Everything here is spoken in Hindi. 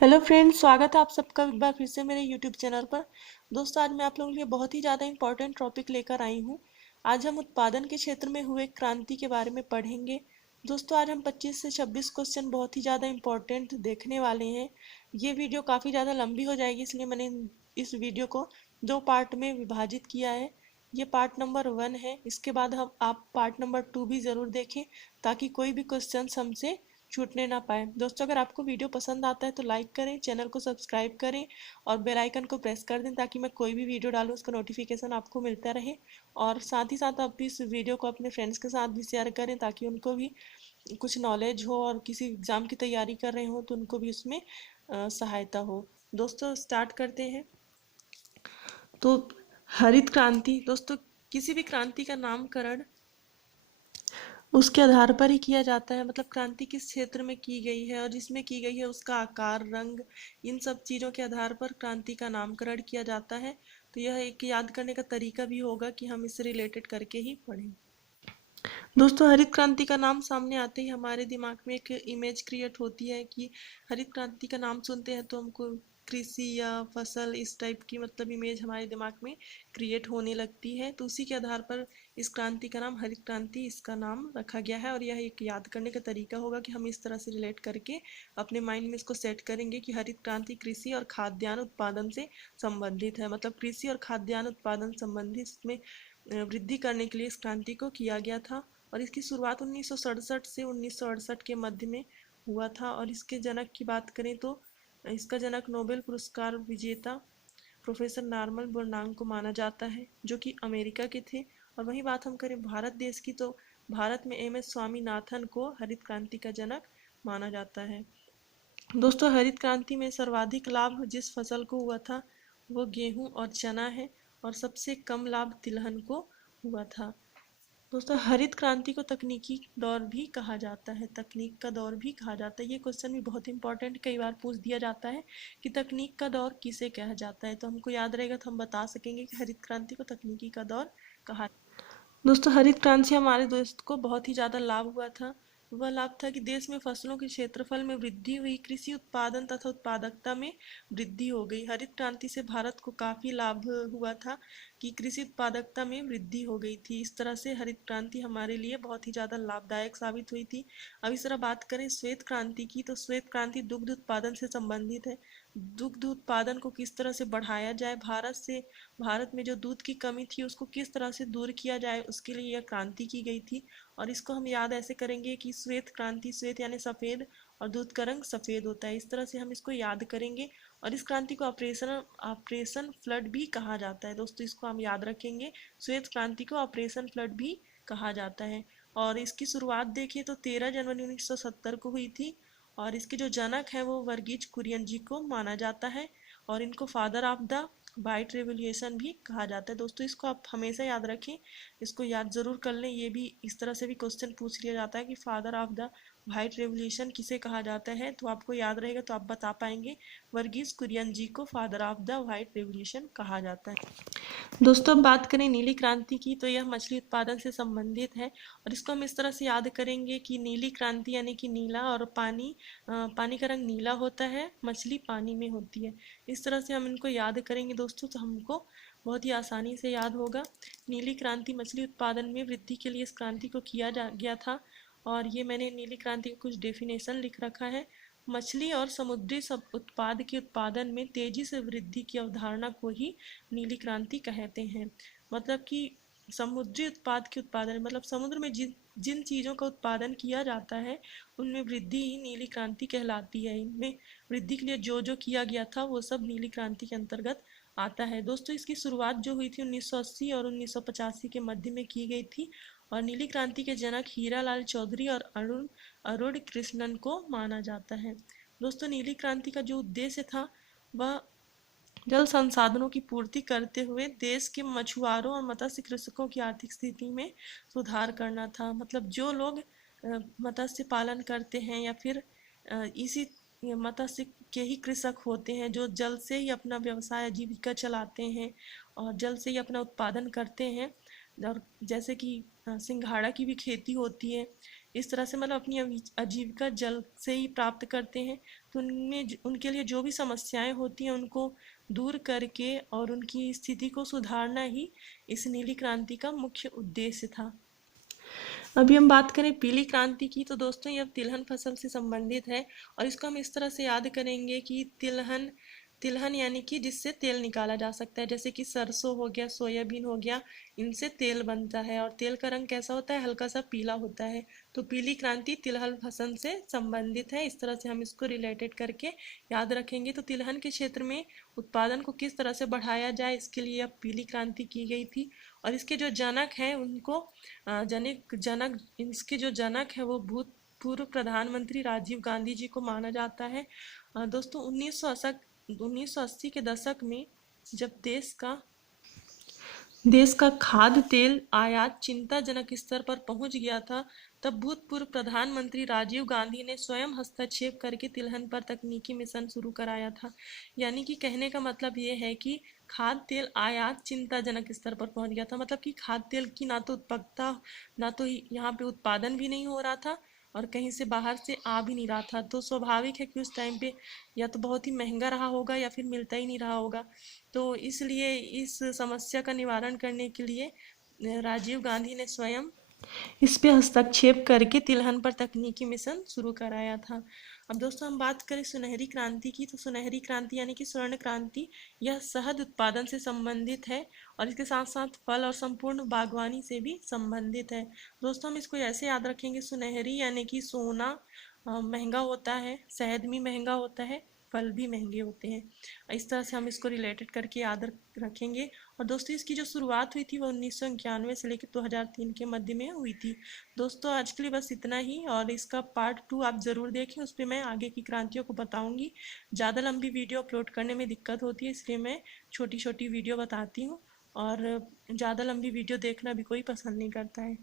हेलो फ्रेंड्स, स्वागत है आप सबका एक बार फिर से मेरे यूट्यूब चैनल पर। दोस्तों, आज मैं आप लोगों के लिए बहुत ही ज़्यादा इंपॉर्टेंट टॉपिक लेकर आई हूँ। आज हम उत्पादन के क्षेत्र में हुए क्रांति के बारे में पढ़ेंगे। दोस्तों, आज हम 25 से 26 क्वेश्चन बहुत ही ज़्यादा इंपॉर्टेंट देखने वाले हैं। ये वीडियो काफ़ी ज़्यादा लंबी हो जाएगी, इसलिए मैंने इस वीडियो को 2 पार्ट में विभाजित किया है। ये पार्ट नंबर 1 है। इसके बाद हम आप पार्ट नंबर 2 भी ज़रूर देखें, ताकि कोई भी क्वेश्चन हमसे छूटने ना पाए। दोस्तों, अगर आपको वीडियो पसंद आता है तो लाइक करें, चैनल को सब्सक्राइब करें और बेल आइकन को प्रेस कर दें, ताकि मैं कोई भी वीडियो डालूं उसका नोटिफिकेशन आपको मिलता रहे। और साथ ही साथ आप इस वीडियो को अपने फ्रेंड्स के साथ भी शेयर करें, ताकि उनको भी कुछ नॉलेज हो और किसी एग्ज़ाम की तैयारी कर रहे हो तो उनको भी उसमें सहायता हो। दोस्तों, स्टार्ट करते हैं। तो हरित क्रांति, दोस्तों, किसी भी क्रांति का नामकरण उसके आधार पर ही किया जाता है। मतलब क्रांति किस क्षेत्र में की गई है और जिसमें की गई है उसका आकार, रंग, इन सब चीज़ों के आधार पर क्रांति का नामकरण किया जाता है। तो यह एक याद करने का तरीका भी होगा कि हम इससे रिलेटेड करके ही पढ़ें। दोस्तों, हरित क्रांति का नाम सामने आते ही हमारे दिमाग में एक इमेज क्रिएट होती है कि हरित क्रांति का नाम सुनते हैं तो हमको कृषि या फसल, इस टाइप की मतलब इमेज हमारे दिमाग में क्रिएट होने लगती है। तो उसी के आधार पर इस क्रांति का नाम हरित क्रांति इसका नाम रखा गया है। और यह एक याद करने का तरीका होगा कि हम इस तरह से रिलेट करके अपने माइंड में इसको सेट करेंगे कि हरित क्रांति कृषि और खाद्यान्न उत्पादन से संबंधित है। मतलब कृषि और खाद्यान्न उत्पादन संबंधित में वृद्धि करने के लिए इस क्रांति को किया गया था। और इसकी शुरुआत 1967 से 1968 के मध्य में हुआ था। और इसके जनक की बात करें तो इसका जनक नोबेल पुरस्कार विजेता प्रोफेसर नॉर्मन बोरलॉग को माना जाता है, जो कि अमेरिका के थे। और वहीं बात हम करें भारत देश की, तो भारत में एम एस स्वामीनाथन को हरित क्रांति का जनक माना जाता है। दोस्तों, हरित क्रांति में सर्वाधिक लाभ जिस फसल को हुआ था वो गेहूं और चना है, और सबसे कम लाभ तिलहन को हुआ था। दोस्तों, हरित क्रांति को तकनीकी दौर भी कहा जाता है। तकनीक का दौर भी कहा जाता है। ये क्वेश्चन भी बहुत इंपॉर्टेंट कई बार पूछ दिया जाता है कि तकनीक का दौर किसे कहा जाता है। तो हमको याद रहेगा तो हम बता सकेंगे कि हरित क्रांति को तकनीकी का दौर कहा। दोस्तों, हरित क्रांति से हमारे देश को बहुत ही ज़्यादा लाभ हुआ था। वह लाभ था कि देश में फसलों के क्षेत्रफल में वृद्धि हुई, कृषि उत्पादन तथा उत्पादकता में वृद्धि हो गई। हरित क्रांति से भारत को काफ़ी लाभ हुआ था कि कृषि उत्पादकता में वृद्धि हो गई थी। इस तरह से हरित क्रांति हमारे लिए बहुत ही ज़्यादा लाभदायक साबित हुई थी। अब इस तरह बात करें श्वेत क्रांति की, तो श्वेत क्रांति दुग्ध उत्पादन से संबंधित है। दुग्ध उत्पादन को किस तरह से बढ़ाया जाए, भारत में जो दूध की कमी थी उसको किस तरह से दूर किया जाए, उसके लिए यह क्रांति की गई थी। और इसको हम याद ऐसे करेंगे कि श्वेत क्रांति, श्वेत यानी सफ़ेद और दूध का रंग सफ़ेद होता है। इस तरह से हम इसको याद करेंगे। और इस क्रांति को ऑपरेशन ऑपरेशन फ्लड भी कहा जाता है। दोस्तों, इसको हम याद रखेंगे। श्वेत क्रांति को ऑपरेशन फ्लड भी कहा जाता है। और इसकी शुरुआत देखिए तो 13 जनवरी 1970 को हुई थी। और इसके जो जनक हैं वो वर्गीज कुरियन जी को माना जाता है। और इनको father of the white revolution भी कहा जाता है। दोस्तों, इसको आप हमेशा याद रखें, इसको याद जरूर कर लें। ये भी इस तरह से भी क्वेश्चन पूछ लिया जाता है कि father of the white revolution किसे कहा जाता है, तो आपको याद रहेगा तो आप बता पाएंगे। वर्गीज कुरियन जी को father of the white revolution कहा जाता है। दोस्तों, अब बात करें नीली क्रांति की, तो यह मछली उत्पादन से संबंधित है। और इसको हम इस तरह से याद करेंगे कि नीली क्रांति यानी कि नीला, और पानी का रंग नीला होता है, मछली पानी में होती है। इस तरह से हम इनको याद करेंगे दोस्तों, तो हमको बहुत ही आसानी से याद होगा। नीली क्रांति मछली उत्पादन में वृद्धि के लिए इस क्रांति को किया गया था। और ये मैंने नीली क्रांति का कुछ डेफिनेशन लिख रखा है। मछली और समुद्री सब उत्पाद के उत्पादन में तेजी से वृद्धि की अवधारणा को ही नीली क्रांति कहते हैं। मतलब कि समुद्री उत्पाद के उत्पादन, मतलब समुद्र में जिन जिन चीज़ों का उत्पादन किया जाता है उनमें वृद्धि ही नीली क्रांति कहलाती है। इनमें वृद्धि के लिए जो जो किया गया था वो सब नीली क्रांति के अंतर्गत आता है। दोस्तों, इसकी शुरुआत जो हुई थी 1980 और 1985 के मध्य में की गई थी। और नीली क्रांति के जनक हीरालाल चौधरी और अरुण कृष्णन को माना जाता है। दोस्तों, नीली क्रांति का जो उद्देश्य था वह जल संसाधनों की पूर्ति करते हुए देश के मछुआरों और मत्स्य कृषकों की आर्थिक स्थिति में सुधार करना था। मतलब जो लोग मत्स्य पालन करते हैं या फिर इसी मत्स्य के ही कृषक होते हैं, जो जल से ही अपना व्यवसाय आजीविका चलाते हैं और जल से ही अपना उत्पादन करते हैं। और जैसे कि सिंघाड़ा की भी खेती होती है, इस तरह से मतलब अपनी आजीविका जल से ही प्राप्त करते हैं। तो उनमें उनके लिए जो भी समस्याएं होती हैं उनको दूर करके और उनकी स्थिति को सुधारना ही इस नीली क्रांति का मुख्य उद्देश्य था। अभी हम बात करें पीली क्रांति की, तो दोस्तों ये अब तिलहन फसल से संबंधित है। और इसको हम इस तरह से याद करेंगे कि तिलहन तिलहन यानी कि जिससे तेल निकाला जा सकता है, जैसे कि सरसों हो गया, सोयाबीन हो गया, इनसे तेल बनता है और तेल का रंग कैसा होता है, हल्का सा पीला होता है। तो पीली क्रांति तिलहन फसल से संबंधित है। इस तरह से हम इसको रिलेटेड करके याद रखेंगे। तो तिलहन के क्षेत्र में उत्पादन को किस तरह से बढ़ाया जाए, इसके लिए अब पीली क्रांति की गई थी। और इसके जो जनक हैं उनको इसके जो जनक है वो भूतपूर्व प्रधानमंत्री राजीव गांधी जी को माना जाता है। दोस्तों 1980 के दशक में जब देश का खाद्य तेल आयात चिंताजनक स्तर पर पहुंच गया था, तब भूतपूर्व प्रधानमंत्री राजीव गांधी ने स्वयं हस्तक्षेप करके तिलहन पर तकनीकी मिशन शुरू कराया था। यानी कि कहने का मतलब ये है कि खाद्य तेल आयात चिंताजनक स्तर पर पहुंच गया था, मतलब कि खाद्य तेल की ना तो उत्पादकता, ना तो यहाँ पे उत्पादन भी नहीं हो रहा था और कहीं से बाहर से आ भी नहीं रहा था। तो स्वाभाविक है कि उस टाइम पे या तो बहुत ही महंगा रहा होगा या फिर मिलता ही नहीं रहा होगा। तो इसलिए इस समस्या का निवारण करने के लिए राजीव गांधी ने स्वयं इस पे हस्तक्षेप करके तिलहन पर तकनीकी मिशन शुरू कराया था। अब दोस्तों हम बात करें सुनहरी क्रांति की, तो सुनहरी क्रांति यानी कि स्वर्ण क्रांति, यह शहद उत्पादन से संबंधित है और इसके साथ साथ फल और संपूर्ण बागवानी से भी संबंधित है। दोस्तों हम इसको ऐसे याद रखेंगे, सुनहरी यानी कि सोना महंगा होता है, शहद भी महंगा होता है, फल भी महंगे होते हैं। इस तरह से हम इसको रिलेटेड करके याद रखेंगे। और दोस्तों इसकी जो शुरुआत हुई थी वो 1991 से लेकर 2003 के मध्य में हुई थी। दोस्तों आज के लिए बस इतना ही, और इसका पार्ट 2 आप ज़रूर देखें, उस पर मैं आगे की क्रांतियों को बताऊंगी। ज़्यादा लंबी वीडियो अपलोड करने में दिक्कत होती है, इसलिए मैं छोटी छोटी वीडियो बताती हूँ और ज़्यादा लंबी वीडियो देखना भी कोई पसंद नहीं करता है।